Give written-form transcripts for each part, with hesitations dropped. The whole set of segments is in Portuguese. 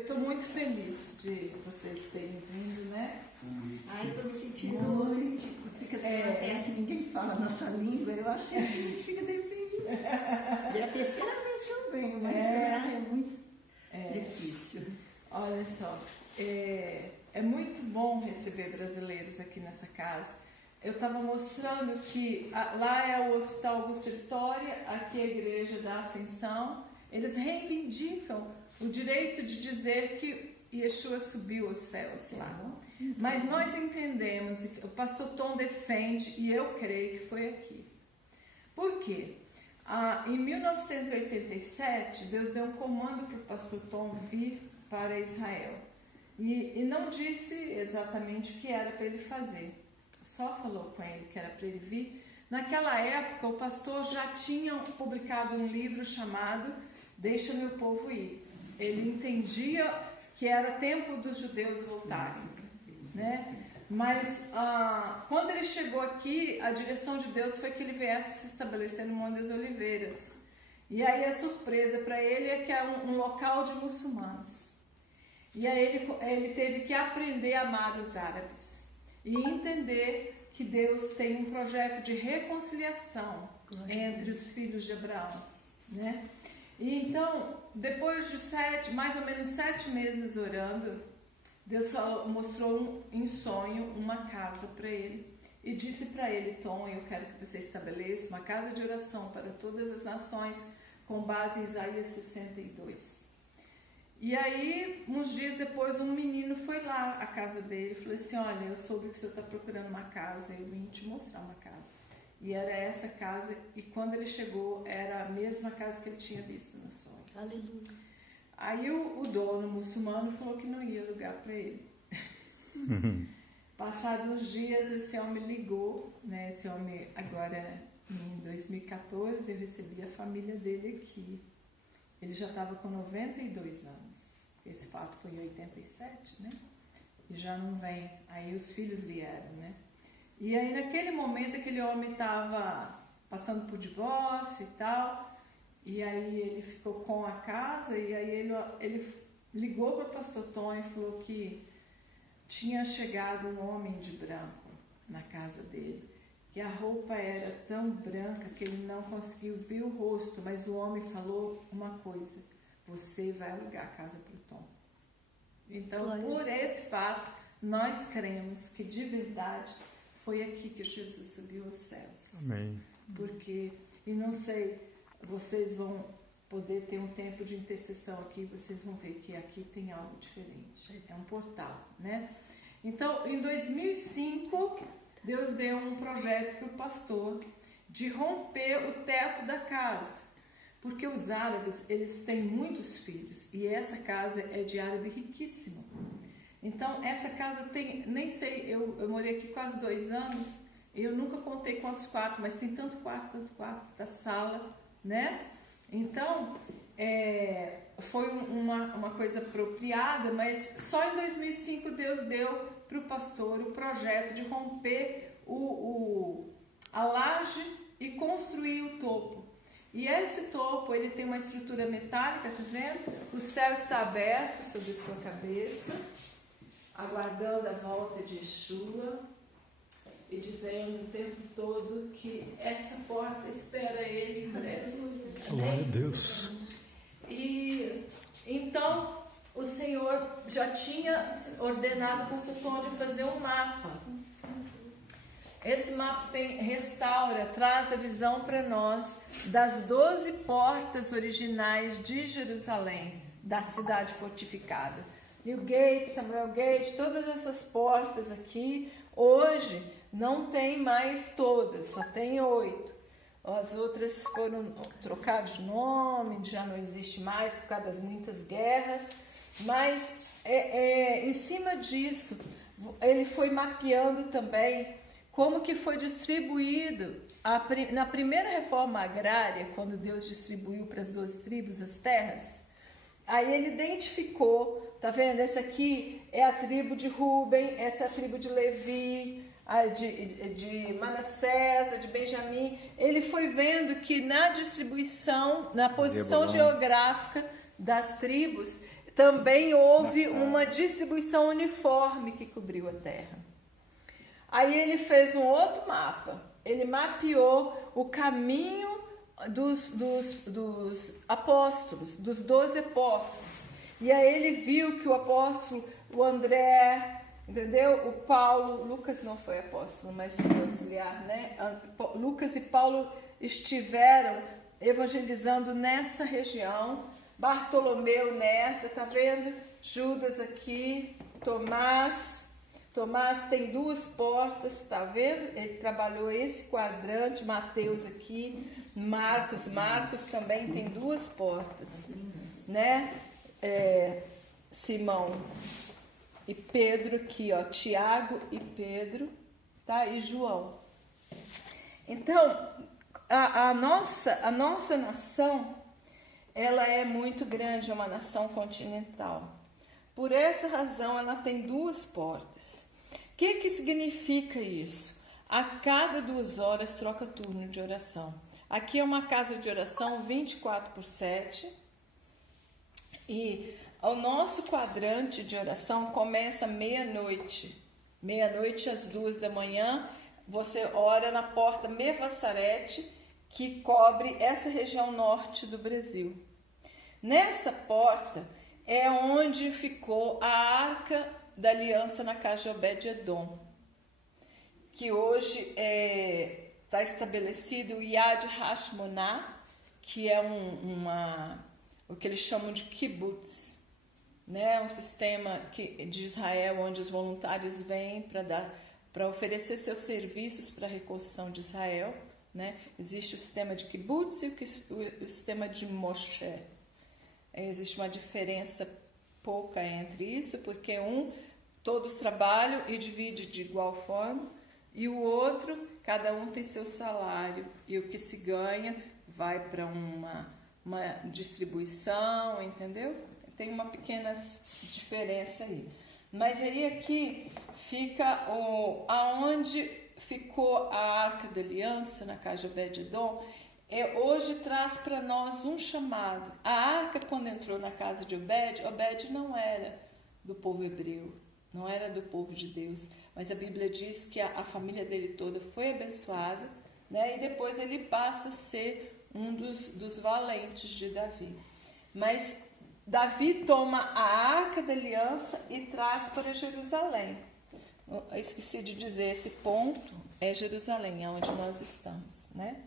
Eu estou muito feliz de vocês terem vindo, né? Ai, estou me sentindo muito, fica assim na terra que ninguém fala a nossa língua, eu acho que a gente fica de feliz. E é a terceira vez que eu venho, mas esperar é muito difícil. Olha só, é muito bom receber brasileiros aqui nessa casa. Eu estava mostrando que lá é o Hospital Augusta Vitória, aqui é a Igreja da Ascensão. Eles reivindicam o direito de dizer que Yeshua subiu aos céus lá. Mas nós entendemos, o pastor Tom defende, e eu creio que foi aqui. Por quê? Em 1987, Deus deu um comando para o pastor Tom vir para Israel. E não disse exatamente o que era para ele fazer. Só falou com ele que era para ele vir. Naquela época, o pastor já tinha publicado um livro chamado Deixa Meu Povo Ir. Ele entendia que era tempo dos judeus voltarem, né? Mas quando ele chegou aqui, a direção de Deus foi que ele viesse se estabelecer no Monte das Oliveiras. E aí a surpresa para ele é que é um local de muçulmanos. E aí ele teve que aprender a amar os árabes e entender que Deus tem um projeto de reconciliação entre os filhos de Abraão, né? E então, depois de mais ou menos 7 meses orando, Deus mostrou em sonho uma casa para ele e disse para ele: Tom, eu quero que você estabeleça uma casa de oração para todas as nações com base em Isaías 62. E aí, uns dias depois, um menino foi lá à casa dele e falou assim: olha, eu soube que o senhor está procurando uma casa, eu vim te mostrar uma casa. E era essa casa, e quando ele chegou, era a mesma casa que ele tinha visto no sonho. Aleluia. Aí o dono muçulmano falou que não ia alugar para ele. Passados uns dias, esse homem ligou, né? Esse homem, agora em 2014, eu recebi a família dele aqui. Ele já estava com 92 anos. Esse fato foi em 87, né? E já não vem. Aí os filhos vieram, né? E aí naquele momento aquele homem estava passando por divórcio e tal. E aí ele ficou com a casa e aí ele ligou para o pastor Tom e falou que tinha chegado um homem de branco na casa dele. Que a roupa era tão branca que ele não conseguiu ver o rosto, mas o homem falou uma coisa: você vai alugar a casa para o Tom. Então, por esse fato, nós cremos que de verdade foi aqui que Jesus subiu aos céus. Amém. Porque, e não sei, vocês vão poder ter um tempo de intercessão aqui, vocês vão ver que aqui tem algo diferente. É um portal, né? Então, em 2005... Deus deu um projeto para o pastor de romper o teto da casa, porque os árabes, eles têm muitos filhos e essa casa é de árabe riquíssimo. Então, essa casa tem, nem sei, eu morei aqui quase 2 anos, eu nunca contei quantos quartos, mas tem tanto quarto da sala, né? Então, foi uma coisa apropriada, mas só em 2005 Deus deu para o pastor o projeto de romper a laje e construir o topo. E esse topo, ele tem uma estrutura metálica, tá vendo? O céu está aberto sobre sua cabeça, aguardando a volta de Yeshua e dizendo o tempo todo que essa porta espera ele em breve. Glória a Deus. E então o Senhor já tinha ordenado para o pastor Tom de fazer um mapa. Esse mapa traz a visão para nós das 12 portas originais de Jerusalém, da cidade fortificada. New Gate, Samuel Gate, todas essas portas aqui, hoje não tem mais todas, só tem 8. As outras foram trocadas de nome, já não existe mais por causa das muitas guerras, mas em cima disso, ele foi mapeando também como que foi distribuído na primeira reforma agrária, quando Deus distribuiu para as 12 tribos as terras. Aí ele identificou, tá vendo? Essa aqui é a tribo de Ruben, essa é a tribo de Levi, a de Manassés, a de Benjamim. Ele foi vendo que na distribuição, na posição geográfica das tribos, também houve uma distribuição uniforme que cobriu a terra. Aí ele fez um outro mapa. Ele mapeou o caminho dos apóstolos, dos 12 apóstolos. E aí ele viu que o apóstolo, o André, entendeu? O Paulo, Lucas não foi apóstolo, mas foi auxiliar, né? Lucas e Paulo estiveram evangelizando nessa região. Bartolomeu nessa, tá vendo? Judas aqui, Tomás tem 2 portas, tá vendo? Ele trabalhou esse quadrante, Mateus aqui, Marcos também tem 2 portas, né? Simão e Pedro aqui, ó, Tiago e Pedro, tá? E João. Então, a nossa nação, ela é muito grande, é uma nação continental. Por essa razão, ela tem 2 portas. O que significa isso? A cada 2 horas troca turno de oração. Aqui é uma casa de oração 24/7 e o nosso quadrante de oração começa meia-noite. Meia-noite às 2 da manhã, você ora na porta Mevassarete, que cobre essa região norte do Brasil. Nessa porta é onde ficou a Arca da Aliança na casa de Obed-Edom, que hoje está estabelecido o Yad Hashmoná, que é o que eles chamam de kibbutz, né? Um sistema de Israel onde os voluntários vêm para oferecer seus serviços para a reconstrução de Israel, né? Existe o sistema de kibbutz e o sistema de Moshe. Existe uma diferença pouca entre isso, porque todos trabalham e dividem de igual forma, e o outro, cada um tem seu salário, e o que se ganha vai para uma distribuição, entendeu? Tem uma pequena diferença aí. Mas aí aqui fica aonde ficou a Arca da Aliança, na casa de Obed-Edom, hoje traz para nós um chamado. A arca, quando entrou na casa de Obed não era do povo hebreu, não era do povo de Deus, mas a Bíblia diz que a família dele toda foi abençoada, né? E depois ele passa a ser um dos valentes de Davi. Mas Davi toma a Arca da Aliança e traz para Jerusalém. Eu esqueci de dizer, esse ponto é Jerusalém, é onde nós estamos, né?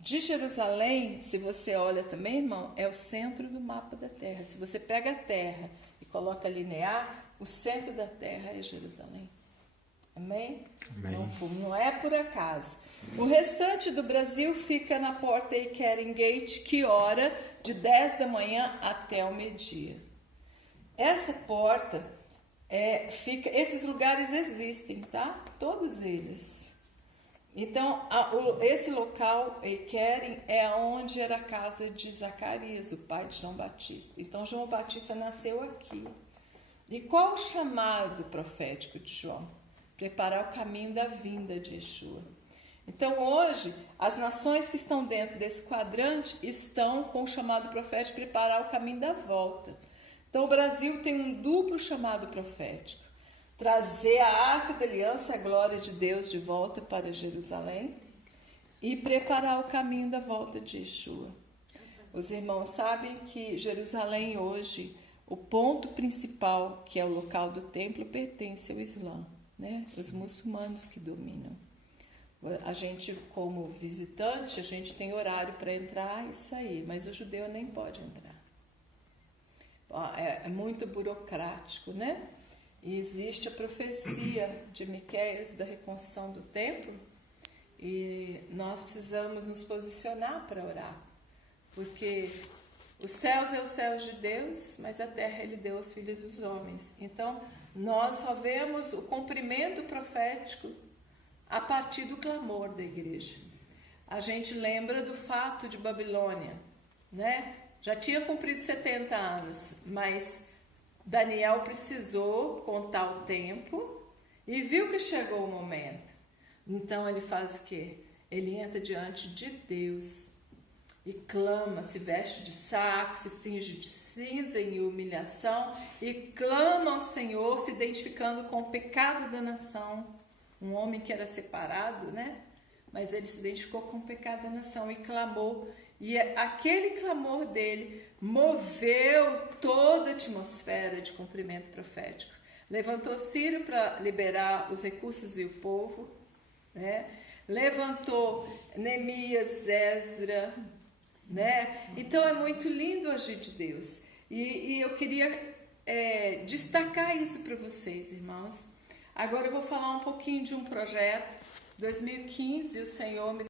De Jerusalém, se você olha também, irmão, é o centro do mapa da Terra. Se você pega a Terra e coloca linear, o centro da Terra é Jerusalém. Amém? Amém. Não é por acaso. O restante do Brasil fica na porta Keren Gate, que ora de 10 da manhã até o meio-dia. Essa porta esses lugares existem, tá? Todos eles. Então, esse local, Keren, é onde era a casa de Zacarias, o pai de João Batista. Então, João Batista nasceu aqui. E qual o chamado profético de João? Preparar o caminho da vinda de Yeshua. Então, hoje, as nações que estão dentro desse quadrante estão com o chamado profético preparar o caminho da volta. Então, o Brasil tem um duplo chamado profético. Trazer a Arca da Aliança, a glória de Deus, de volta para Jerusalém e preparar o caminho da volta de Yeshua. Os irmãos sabem que Jerusalém hoje, o ponto principal, que é o local do templo, pertence ao Islã, né? Os muçulmanos que dominam. A gente, como visitante, a gente tem horário para entrar e sair, mas o judeu nem pode entrar. É muito burocrático, né? E existe a profecia de Miqueias da reconstrução do templo e nós precisamos nos posicionar para orar, porque os céus é os céus de Deus, mas a terra Ele deu aos filhos dos homens. Então, nós só vemos o cumprimento profético a partir do clamor da igreja. A gente lembra do fato de Babilônia, né? Já tinha cumprido 70 anos, mas Daniel precisou contar o tempo e viu que chegou o momento. Então ele faz o quê? Ele entra diante de Deus e clama, se veste de saco, se cinge de cinza em humilhação e clama ao Senhor, se identificando com o pecado da nação. Um homem que era separado, né? Mas ele se identificou com o pecado da nação e clamou. E aquele clamor dele moveu toda a atmosfera de cumprimento profético. Levantou Ciro para liberar os recursos e o povo, né? Levantou Neemias, Esdra, né? Então é muito lindo agir de Deus. E eu queria destacar isso para vocês, irmãos. Agora eu vou falar um pouquinho de um projeto. 2015, o Senhor me